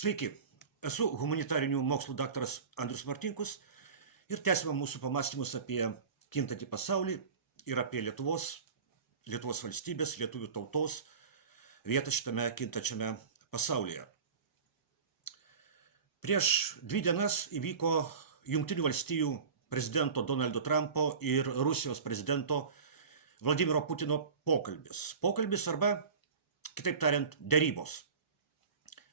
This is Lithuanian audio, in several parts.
Sveiki, esu humanitarinių mokslų daktaras Andrius Martinkus ir tęsime mūsų pamastymus apie kintantį pasaulį ir apie Lietuvos valstybės, lietuvių tautos vietą šitame kintančiame pasaulyje. Prieš 2 dienas įvyko Jungtinių valstijų prezidento Donaldo Trumpo ir Rusijos prezidento Vladimiro Putino pokalbis. Pokalbis arba, kitaip tariant, derybos.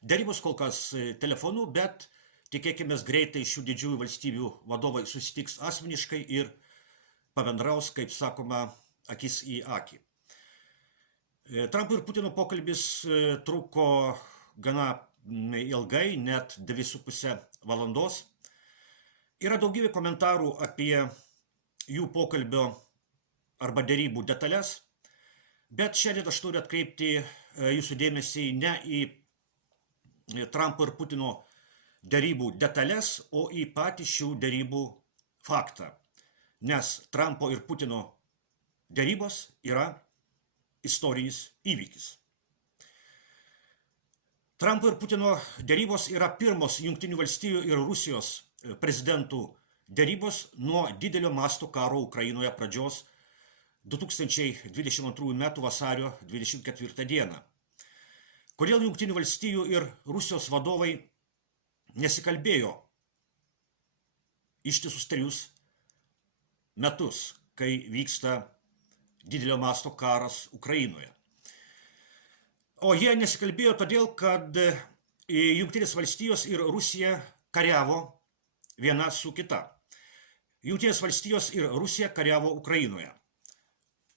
Derybos kol kas telefonu, bet tikėkime greitai šių didžiųjų valstybių vadovai susitiks asmeniškai ir pabendraus, kaip sakoma, akis į akį. Trumpo ir Putino pokalbis truko gana ilgai, net 2,5 valandos. Yra daugybė komentarų apie jų pokalbio arba derybų detalės, bet šiandien aš turiu atkreipti jūsų dėmesį ne į Trumpo ir Putino derybų detalės, o į patį šių derybų faktą. Nes Trumpo ir Putino derybos yra istorinis įvykis. Trumpo ir Putino derybos yra pirmos Jungtinių valstijų ir Rusijos prezidentų derybos nuo didelio masto karo Ukrainoje pradžios 2022 m. vasario 24 dieną. Kodėl Jungtinių valstijų ir Rusijos vadovai nesikalbėjo ištisus 3 metus, kai vyksta didelio masto karas Ukrainoje? O jie nesikalbėjo todėl, kad Jungtinės valstijos ir Rusija kariavo viena su kita. Jungtinės valstijos ir Rusija kariavo Ukrainoje.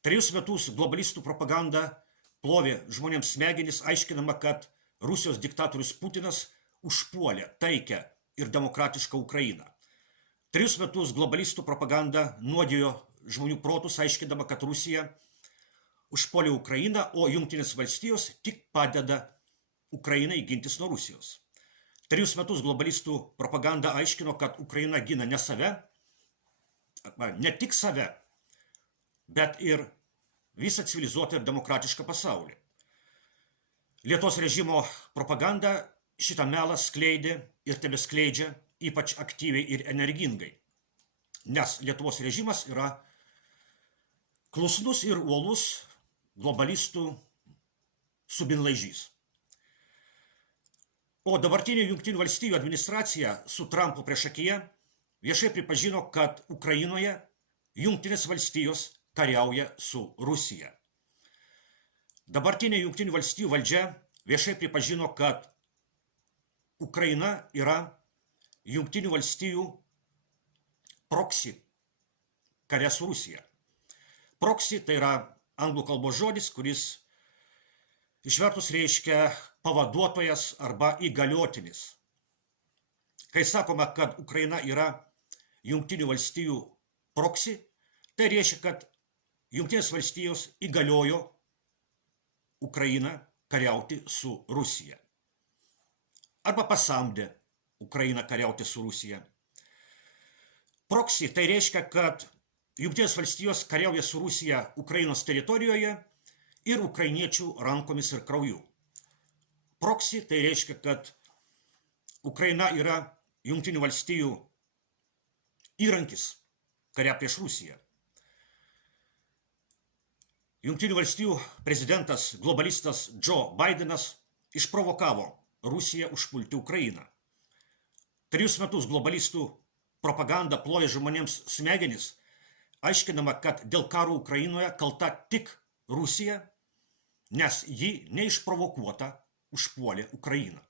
3 metus globalistų propaganda plovė žmonėms smegenis, aiškinama, kad Rusijos diktatorius Putinas užpuolė taikę ir demokratišką Ukrainą. 3 metus globalistų propaganda nuodijo žmonių protus, aiškinama, kad Rusija užpuolė Ukrainą, o Jungtinės valstijos tik padeda Ukrainai gintis nuo Rusijos. 3 metus globalistų propaganda aiškino, kad Ukraina gina ne save, ne tik save, bet ir visą civilizuotą ir demokratišką pasaulį. Lietuvos režimo propaganda šitą melą skleidė ir tebeskleidžia ypač aktyviai ir energingai, nes Lietuvos režimas yra klusnus ir uolus globalistų subinlaižys. O dabartinė Jungtinių valstijų administracija su Trumpu priešakyje viešai pripažino, kad Ukrainoje Jungtinės valstijos kariauja su Rusija. Dabartinė Jungtinių valstijų valdžia viešai pripažino, kad Ukraina yra Jungtinių valstijų proxy kare su Rusija. Proxy tai yra anglų kalbos žodis, kuris išvertus reiškia pavaduotojas arba įgaliotinis. Kai sakoma, kad Ukraina yra Jungtinių valstijų proxy, tai reiškia, kad Jungtinės valstijos įgaliojo Ukrainą kariauti su Rusija. Arba pasamdė Ukrainą kariauti su Rusija. Proxy tai reiškia, kad Jungtinės valstijos kariauja su Rusija Ukrainos teritorijoje ir ukrainiečių rankomis ir krauju. Proxy tai reiškia, kad Ukraina yra Jungtinių valstijų įrankis kare prieš Rusiją. Jungtinių valstijų prezidentas, globalistas Joe Bidenas išprovokavo Rusiją užpulti Ukrainą. 3 metus globalistų propaganda plovė žmonėms smegenis, aiškinama, kad dėl karo Ukrainoje kalta tik Rusija, nes ji neišprovokuota užpuolė Ukrainą.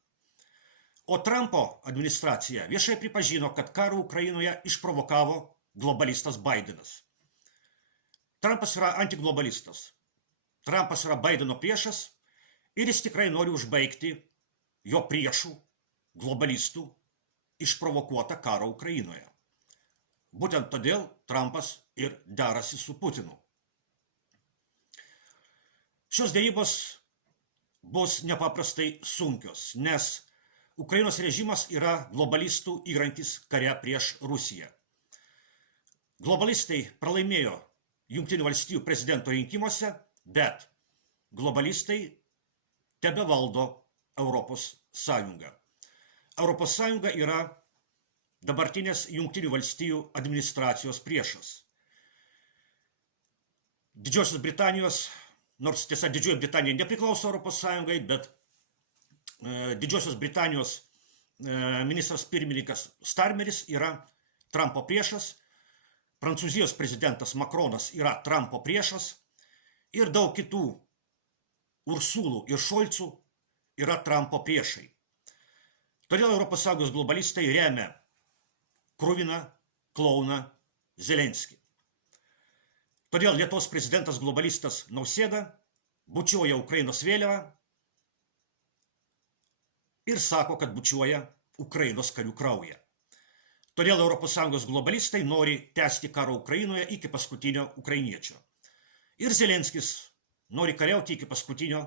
O Trumpo administracija viešai pripažino, kad karą Ukrainoje išprovokavo globalistas Bidenas. Trumpas yra antiglobalistas. Trumpas yra Bideno priešas ir jis tikrai nori užbaigti jo priešų, globalistų, išprovokuotą karą Ukrainoje. Būtent todėl Trumpas ir derasi su Putinu. Šios derybos bus nepaprastai sunkios, nes Ukrainos režimas yra globalistų įrankis kare prieš Rusiją. Globalistai pralaimėjo Jungtinių valstijų prezidento rinkimuose, bet globalistai tebevaldo Europos Sąjungą. Europos Sąjunga yra dabartinės Jungtinių valstijų administracijos priešas. Didžiosios Britanijos, nors tiesa Didžioji Britanija nepriklauso Europos Sąjungai, bet Didžiosios Britanijos ministras pirmininkas Starmeris yra Trumpo priešas, Prancūzijos prezidentas Macronas yra Trumpo priešas ir daug kitų Ursulų ir Šolcų yra Trumpo priešai. Todėl ES globalistai remia kruviną klouną Zelenskį. Todėl Lietuvos prezidentas globalistas Nausėda bučiuoja Ukrainos vėliavą ir sako, kad bučiuoja Ukrainos karių kraują. Todėl ES globalistai nori tęsti karą Ukrainoje iki paskutinio ukrainiečio. Ir Zelenskis nori kariauti iki paskutinio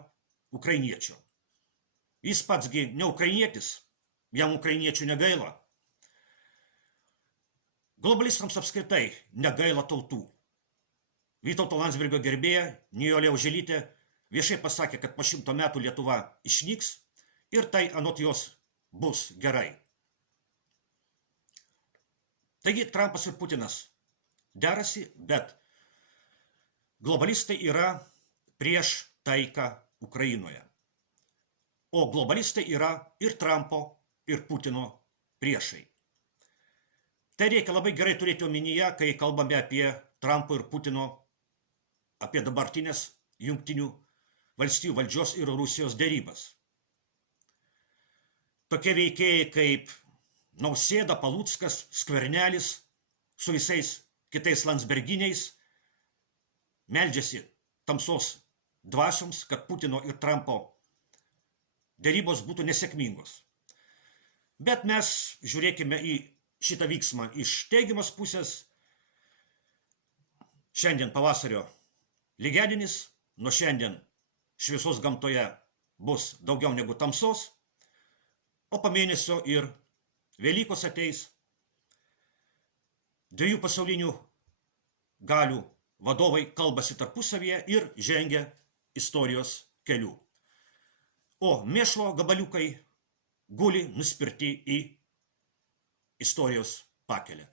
ukrainiečio. Jis patsgi ne ukrainietis, jam ukrainiečių negaila. Globalistams apskritai negaila tautų. Vytauto Landsbergio gerbėja Nijolė Oželytė viešai pasakė, kad po 100 metų Lietuva išnyks ir tai anot jos bus gerai. Taigi Trumpas ir Putinas derasi, bet globalistai yra prieš taiką Ukrainoje. O globalistai yra ir Trumpo, ir Putino priešai. Tai reikia labai gerai turėti omenyje, kai kalbame apie Trumpo ir Putino, apie dabartinės Jungtinių valstijų valdžios ir Rusijos derybas. Tokie veikėjai kaip Nausėda, Paluckas, Skvernelis su visais kitais landsberginiais meldžiasi tamsos dvasioms, kad Putino ir Trumpo derybos būtų nesėkmingos. Bet mes žiūrėkime į šitą vyksmą iš teigiamas pusės. Šiandien pavasario lygiadienis, nuo šiandien šviesos gamtoje bus daugiau negu tamsos, o po mėnesio ir Velykos ateis. Dviejų pasaulinių galių vadovai kalbasi tarpusavyje ir žengia istorijos keliu. O mėšlo gabaliukai guli nuspirti į istorijos pakelę.